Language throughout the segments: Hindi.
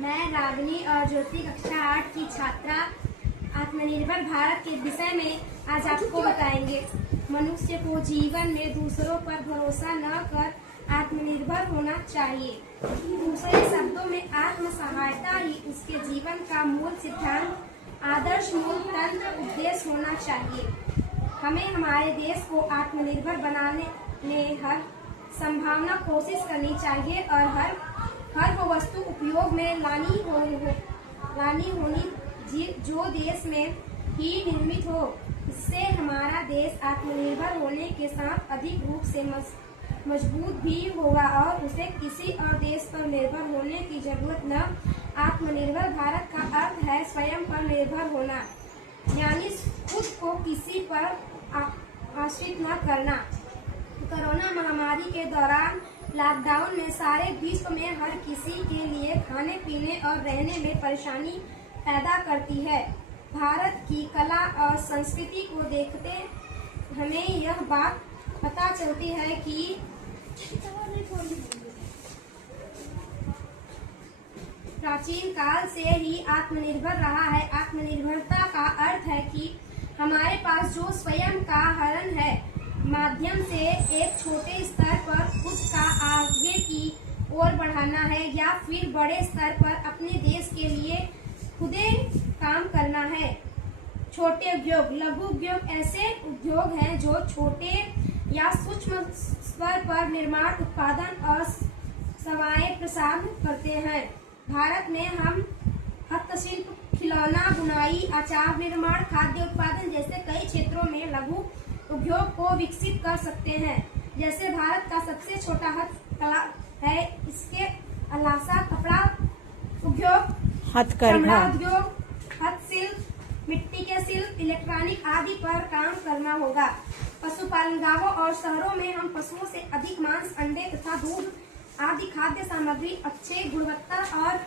मैं रागिनी और ज्योति कक्षा 8 की छात्रा आत्मनिर्भर भारत के विषय में आज आपको बताएंगे। मनुष्य को जीवन में दूसरों पर भरोसा न कर आत्मनिर्भर होना चाहिए। दूसरे शब्दों में आत्म सहायता ही उसके जीवन का मूल सिद्धांत, आदर्श मूल तंत्र, उद्देश्य होना चाहिए। हमें हमारे देश को आत्मनिर्भर बनाने में हर संभावना कोशिश करनी चाहिए और हर वो वस्तु उपयोग में लानी होनी जो देश में ही निर्मित हो। इससे हमारा देश आत्मनिर्भर होने के साथ अधिक रूप से मजबूत भी होगा और उसे किसी और देश पर निर्भर होने की जरूरत न। आत्मनिर्भर भारत का अर्थ है स्वयं पर निर्भर होना, यानी खुद को किसी पर आश्रित न करना। कोरोना महामारी के दौरान लॉकडाउन में सारे विश्व में हर किसी के लिए खाने पीने और रहने में परेशानी पैदा करती है। भारत की कला और संस्कृति को देखते हमें यह बात पता चलती है कि प्राचीन काल से ही आत्मनिर्भर रहा है। आत्मनिर्भरता का अर्थ है कि हमारे पास जो स्वयं का हरण है माध्यम से एक छोटे स्तर पर खुद का आगे की ओर बढ़ाना है या फिर बड़े स्तर पर अपने देश के लिए खुदे काम करना है। छोटे उद्योग, लघु उद्योग ऐसे उद्योग हैं जो छोटे या सूक्ष्म स्तर पर निर्माण, उत्पादन और सेवाएं प्रसाद करते हैं। भारत में हम हस्तशिल्प, खिलौना, बुनाई, अचार निर्माण, खाद्य उत्पादन जैसे कई क्षेत्रों में लघु उद्योग को विकसित कर सकते हैं। जैसे भारत का सबसे छोटा हस्तकला है, इसके अलावा कपड़ा उद्योग, चमड़ा उद्योग, हस्तशिल्प, मिट्टी के शिल्प, इलेक्ट्रॉनिक आदि पर काम करना होगा। पशुपालन, गांवों और शहरों में हम पशुओं से अधिक मांस, अंडे तथा दूध आदि खाद्य सामग्री अच्छे गुणवत्ता और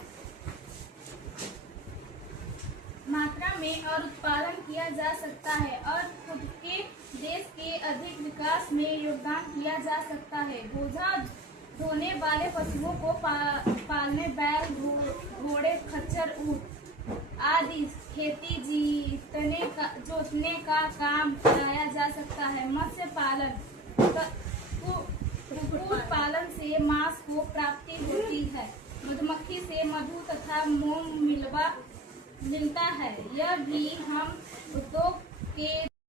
मात्रा में और उत्पादन किया जा सकता है और खुद के देश के अधिक विकास में योगदान किया जा सकता है। बोझा ढोने वाले पशुओं को पालने बैल, घोड़े, खच्चर, ऊंट आदि खेती जोतने का काम कराया जा सकता है। मत्स्य पालन, कुक्कुट पालन से मांस को प्राप्ति होती है। मधुमक्खी से मधु तथा मोम मिलता है। यह भी हम उद्योग के